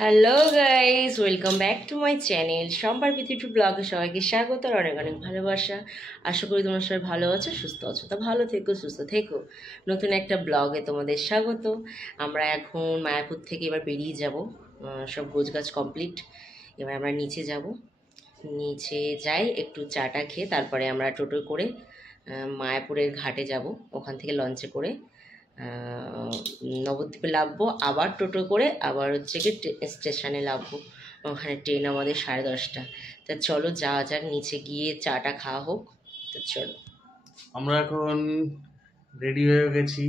Hello guys, welcome back to my channel সম্পার পৃথিবী ব্লগে সবাইকে স্বাগত আর অনেক অনেক ভালোবাসা। আশা করি তোমরা সবাই ভালো আছো, সুস্থ আছো। তা ভালো থেকো, সুস্থ থেকো। নতুন একটা ব্লগে তোমাদের স্বাগত। আমরা এখন মায়াপুর থেকে এবার বেরিয়ে যাব, সব গোছগাছ কমপ্লিট। এবার আমরা নিচে যাব, নিচে যাই একটু চাটা খেয়ে তারপরে আমরা টোটো করে মায়াপুরের ঘাটে যাব। ওখান থেকে লঞ্চে করে নবদ্বীপে নামবো, আবার টোটো করে আবার হচ্ছে কি স্টেশনে নামবো। ওখানে ট্রেন আমাদের 10:30। তা চলো যাওয়া যাক, নিচে গিয়ে চাটা খাওয়া হোক। তো চলো, আমরা এখন রেডি হয়ে গেছি,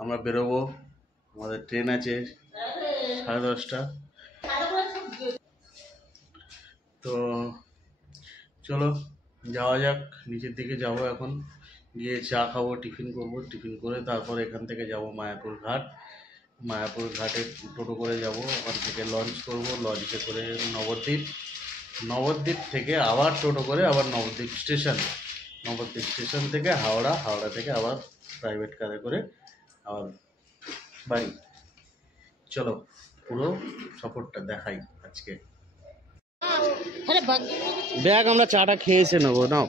আমরা বেরোবো। আমাদের ট্রেন আছে 10:30। তো চলো যাওয়া যাক, নিচের দিকে যাব। এখন গিয়ে চা খাবো, টিফিন করব, টিফিন করে তারপর এখান থেকে যাব মায়াপুর ঘাট। মায়াপুর ঘাটে টোটো করে যাব, ওখান থেকে লঞ্চ করব, লঞ্চে করে নবদ্বীপ, নবদ্বীপ থেকে আবার টোটো করে আবার নবদ্বীপ স্টেশন, নবদ্বীপ স্টেশন থেকে হাওড়া, হাওড়া থেকে আবার প্রাইভেট কারে করে আবার বাড়ি। চলো পুরো সফরটা দেখাই আজকে। ব্যাগ আমরা চাটা খেয়েছে নেবো, নাও।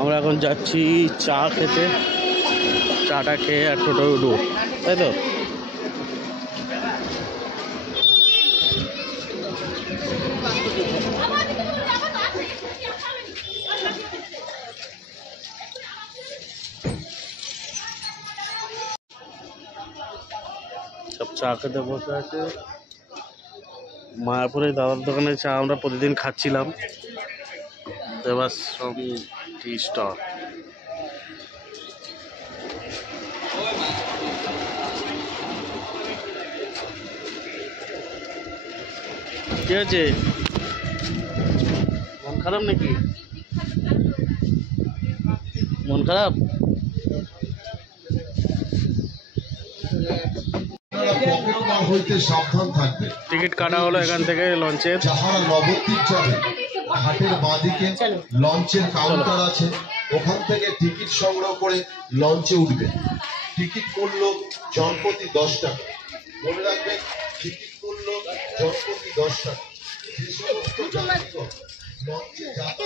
আমরা এখন যাচ্ছি চা খেতে, চাটা খেয়ে আর টোটো উঠবো, তাই তো। সব চা খেতে বসে আছে। মায়াপুরের দাদার দোকানে চা আমরা প্রতিদিন খাচ্ছিলাম, এবার সব টি স্টল। কি আছে, মন খারাপ নাকি? মন খারাপ? হইতে সাবধান থাকবে। টিকিট কাটা হলো এখান থেকে লঞ্চের। যাহারা নবদ্বীপ যাবে, ঘাটের বাঁদিকে লঞ্চের কাউন্টার আছে, ওখান থেকে টিকিট সংগ্রহ করে লঞ্চে উঠবে। টিকিট মূল্য জনপ্রতি 10 টাকা। মনে রাখবেন, টিকিট মূল্য জনপ্রতি 10 টাকা। যে সমস্ত যাত্রীগণ লঞ্চে যাত্রা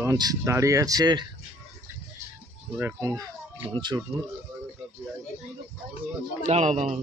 লঞ্চ দাঁড়িয়ে আছে, এখন লঞ্চে উঠবো। দাঁড়াও দাঁড়াও,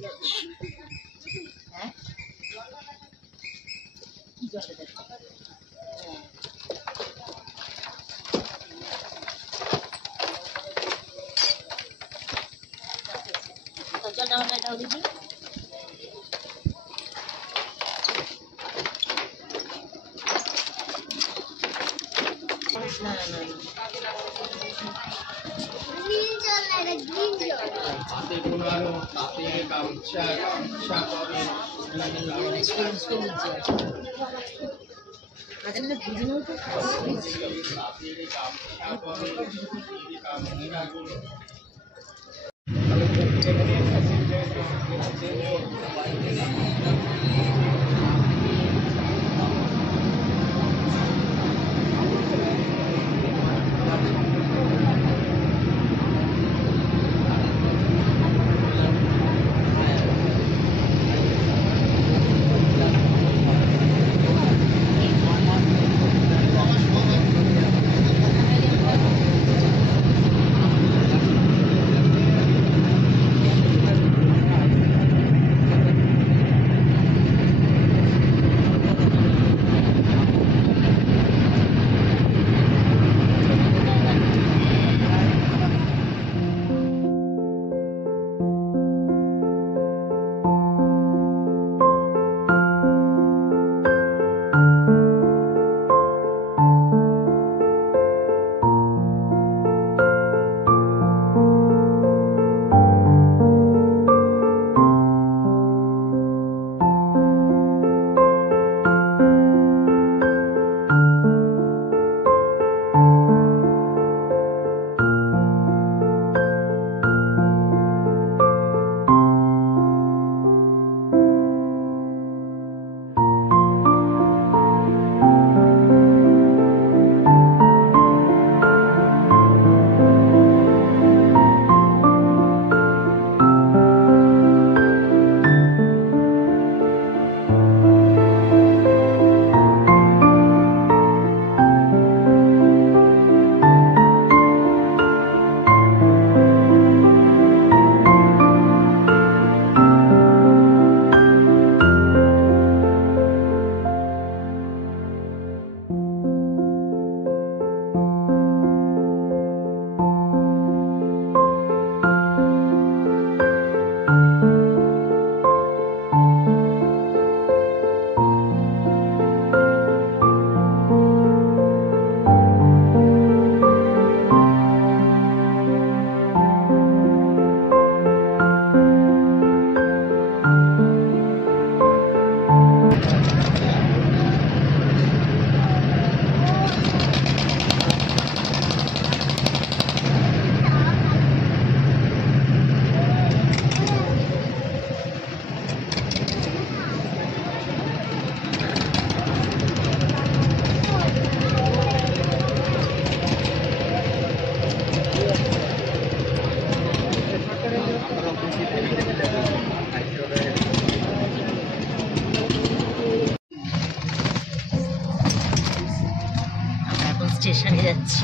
স্টেশনে যাচ্ছি।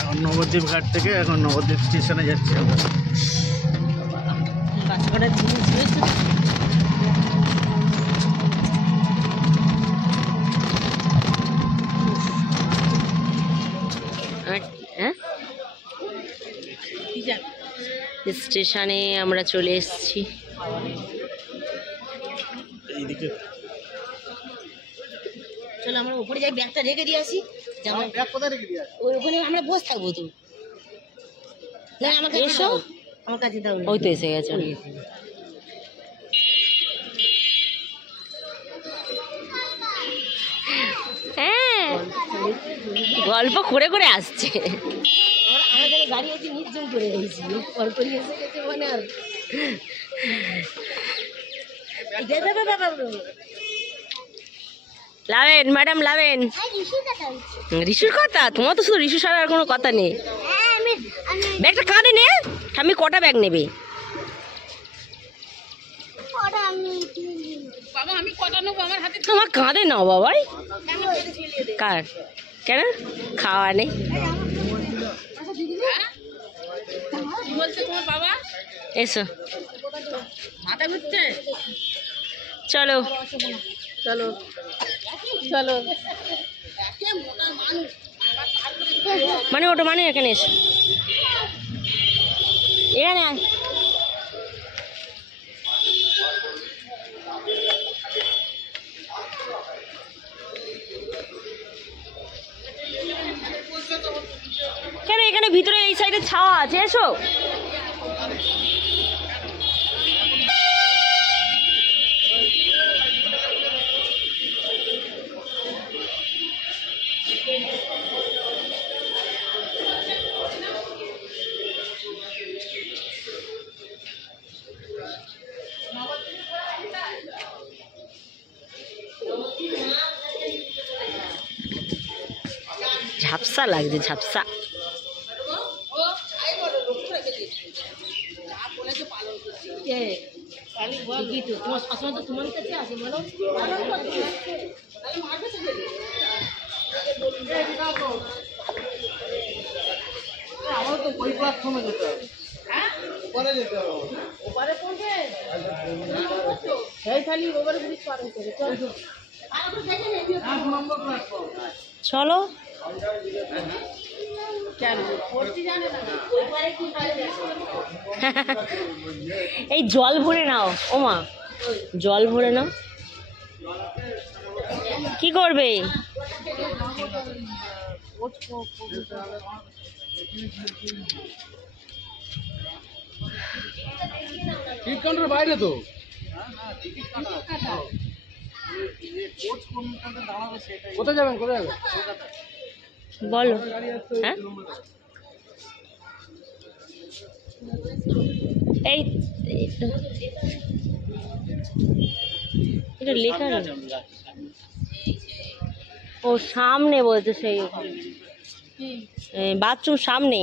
এখন নবদ্বীপ ঘাট থেকে এখন নবদ্বীপ স্টেশনে যাচ্ছি আমরা। বাচ্চাটার জিনিস রয়েছে। হ্যাঁ, স্টেশনে আমরা চলে এসেছি। এইদিকে চলো আমরা উপরে যাই, ব্যাগটা রেখে দিয়ে আসি। ব্যাগ কোথায় রেখে দিয়ে আসি? ওই ওখানে আমরা বসে থাকবো। তো না আমার কাছে এসো, আমার কাছে দাও। ওই তো এসে গেছে। হ্যাঁ, গল্প করে করে আসছে। আমাদের গাড়ি আছে নির্জন করে গেছি, পর করে এসে গেছে মানে। আর লাভেন ম্যাডাম, লাভেন রিসুর কথা। তোমার তো শুধু রিসু ছাড়া আর কোনো কথা নেই। ব্যাগটা কাঁধে নে। আমি কটা ব্যাগ নেবে? তোমার কাঁধে নাও বাবাই। কার কেন খাওয়া নেই? এসো, মাথা ঘুরছে। চলো চলো চলো। মানে ওটা মানে এখানে এসো, এখানে আয়। কেন এখানে ভিতরে এই সাইডে ছাওয়া আছে, এসো। ঝাপসা লাগছে, ঝাপসা। চলো এই জল ভরে নাও। ওমা, জল ভরে নাও। কি করবে? বাইরে তো কোথায় যাবেন? কোথায় যাবেন বলো। হ্যাঁ, এই এটা লেখা নেই। ও সামনে বলছে, সেই বাথরুম সামনে।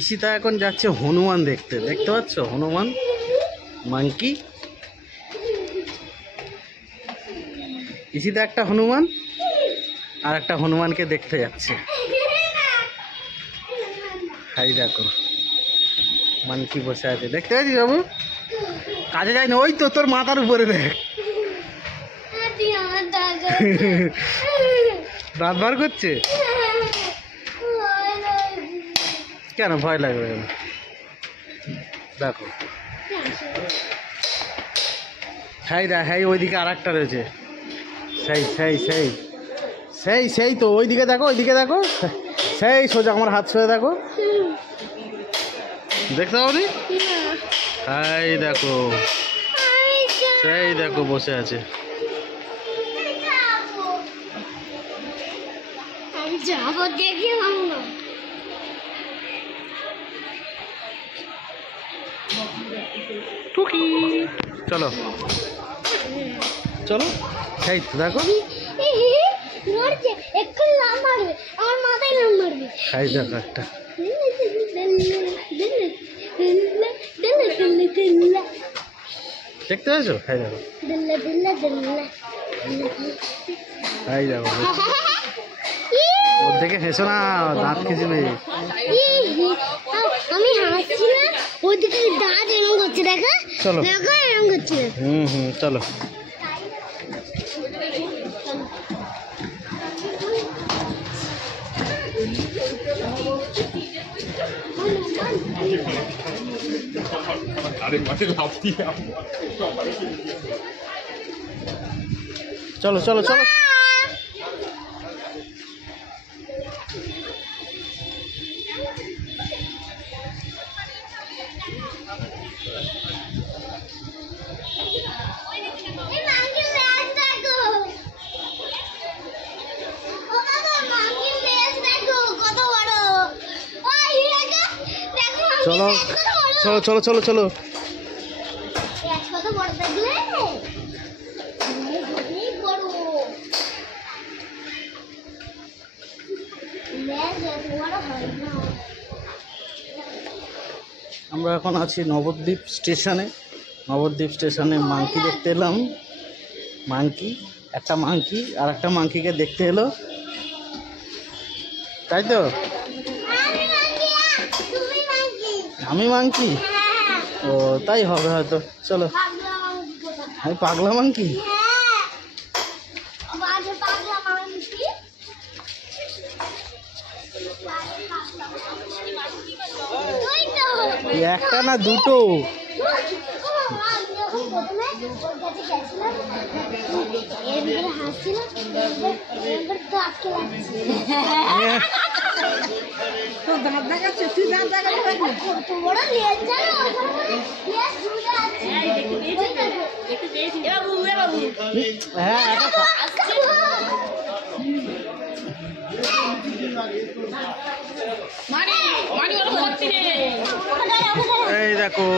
ঈশিতা এখন যাচ্ছে হনুমান দেখতে। দেখতে পাচ্ছ হনুমান, মাঙ্কি। ঈশিতা একটা হনুমান আর একটা হনুমানকে দেখতে যাচ্ছে। হাই দেখো মাঙ্কি বসে আছে, দেখতে পাচ্ছিস বাবু? কাজে যায় না, ওই তো তোর মাথার উপরে দেখ। দাঁত বার করছে কেন? ভয় লাগবে কেন? দেখো হ্যাঁ হ্যাঁ, ওইদিকে আর একটা রয়েছে। সেই সেই সেই সেই সেই তো ওইদিকে দেখো, ওইদিকে দেখো, সেই সোজা আমার হাত সোজা দেখো, দেখতে পাবি? এই দেখো, সেই দেখো বসে আছে। চলো চলো, সেই তো দেখো, খাই দেখো একটা। দেখতে পেয়েছো? এই দেখো, এই দেখো, ওর দেখে হেসো না, দাঁত খিচিবে। আমি হাসছি না, ওদিকে দাঁত এরকম করছে, দেখা চলো, দেখো এরকম করছে। চলো। চলো চলো চলো। চলো চলো চলো চলো চলো। আমরা এখন আছি নবদ্বীপ স্টেশনে। নবদ্বীপ স্টেশনে মাংকি দেখতে এলাম। মাংকি, একটা মাংকি আর একটা মাংকিকে দেখতে এলো, তাই তো? আমি মাংকি? ও তাই হবে হয়তো। চলো, আমি পাগলা মাংকি। একটা না দুটো? এই দেখো,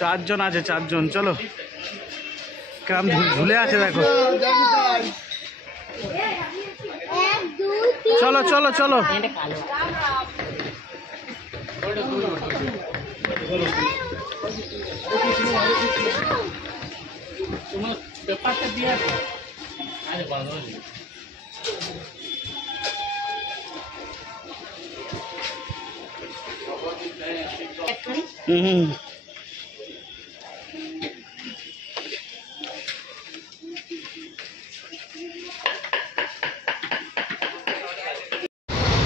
4 জন আছে, 4 জন। চলো, কেমন ঝুলে আছে দেখো। চলো চলো চলো। পেপারটা দিয়ে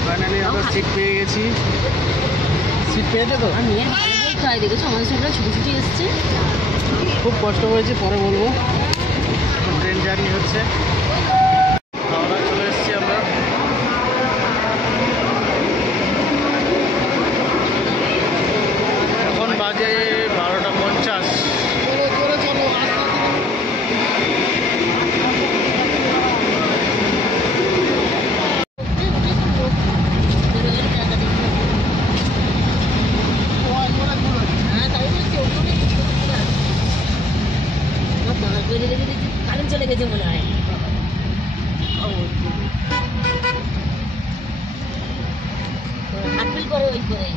ফাইনালি আমরা সিট পেয়ে গেছি। সিট পেয়েছে তো? দেখেছো আমাদের সঙ্গে ছুটি ছুটি এসছে, খুব কষ্ট হয়েছে, পরে বলবো। ট্রেন জার্নি হচ্ছে, হাওড়া চলে এসেছি আমরা। এখন বাজে 12:50। কারেন্ট চলে গেছে মনে হয়। হাটফিল করে ওই করে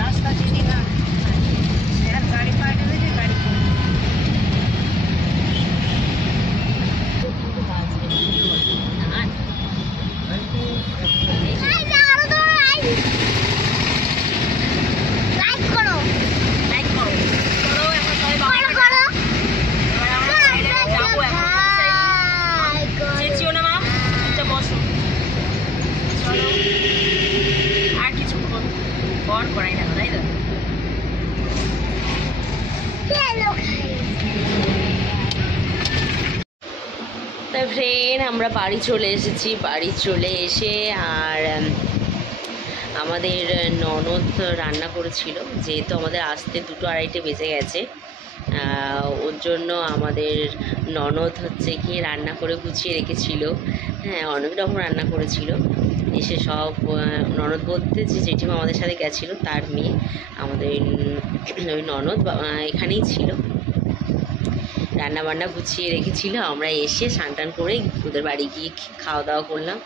রাস্তা চিনি না, গাড়ি পাল্টে দিয়েছে, গাড়ি আর কিছু পর করাই না, তাই তো? তা ফ্রেন্ড, আমরা বাড়ি চলে এসেছি। বাড়ি চলে এসে আর আমাদের ননদ রান্না করেছিল, যেহেতু আমাদের আসতে 2-2:30 বেজে গেছে, ওর জন্য আমাদের ননদ হচ্ছে কি রান্না করে গুছিয়ে রেখেছিল। হ্যাঁ, অনেক রকম রান্না করেছিল। এসে সব ননদ বলতে যে জেঠিমা আমাদের সাথে গেছিলো তার মেয়ে, আমাদের ওই ননদ এখানেই ছিল, রান্না বান্না গুছিয়ে রেখেছিল। আমরা এসে স্নান টান করে ওদের বাড়ি গিয়ে খাওয়া দাওয়া করলাম।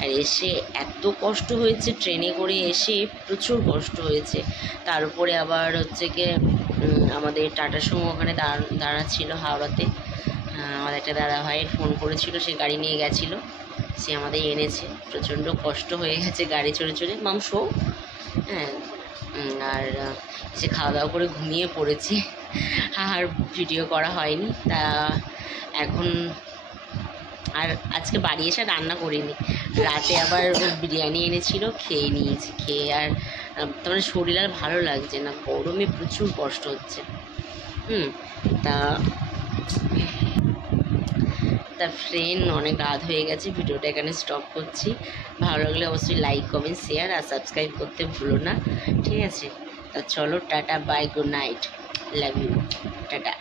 আর এসে এত কষ্ট হয়েছে, ট্রেনে করে এসে প্রচুর কষ্ট হয়েছে। তার উপরে আবার হচ্ছে গিয়ে আমাদের টাটা সুমো ওখানে দাঁড়াচ্ছিল হাওড়াতে। আমাদের একটা দাদা ভাইয়ের ফোন করেছিল, সে গাড়ি নিয়ে গেছিলো, সে আমাদের এনেছে। প্রচণ্ড কষ্ট হয়ে গেছে গাড়ি চড়ে চড়ে মাংস। হ্যাঁ, আর সে খাওয়া দাওয়া করে ঘুমিয়ে পড়েছি, আর ভিডিও করা হয়নি। তা এখন আর আজকে বাড়ি এসে রান্না করিনি, রাতে আবার বিরিয়ানি এনেছিল, খেয়ে নিয়েছি। খেয়ে আর তোমার শরীর আর ভালো লাগছে না, গরমে প্রচুর কষ্ট হচ্ছে। তা ফ্রেন্ড, অনেক রাত হয়ে গেছে, ভিডিওটা এখানে স্টপ করছি। ভালো লাগলে অবশ্যই লাইক, কমেন্ট, শেয়ার আর সাবস্ক্রাইব করতে ভুলো না, ঠিক আছে? তা চলো, tata, bye, good night, love you, tata.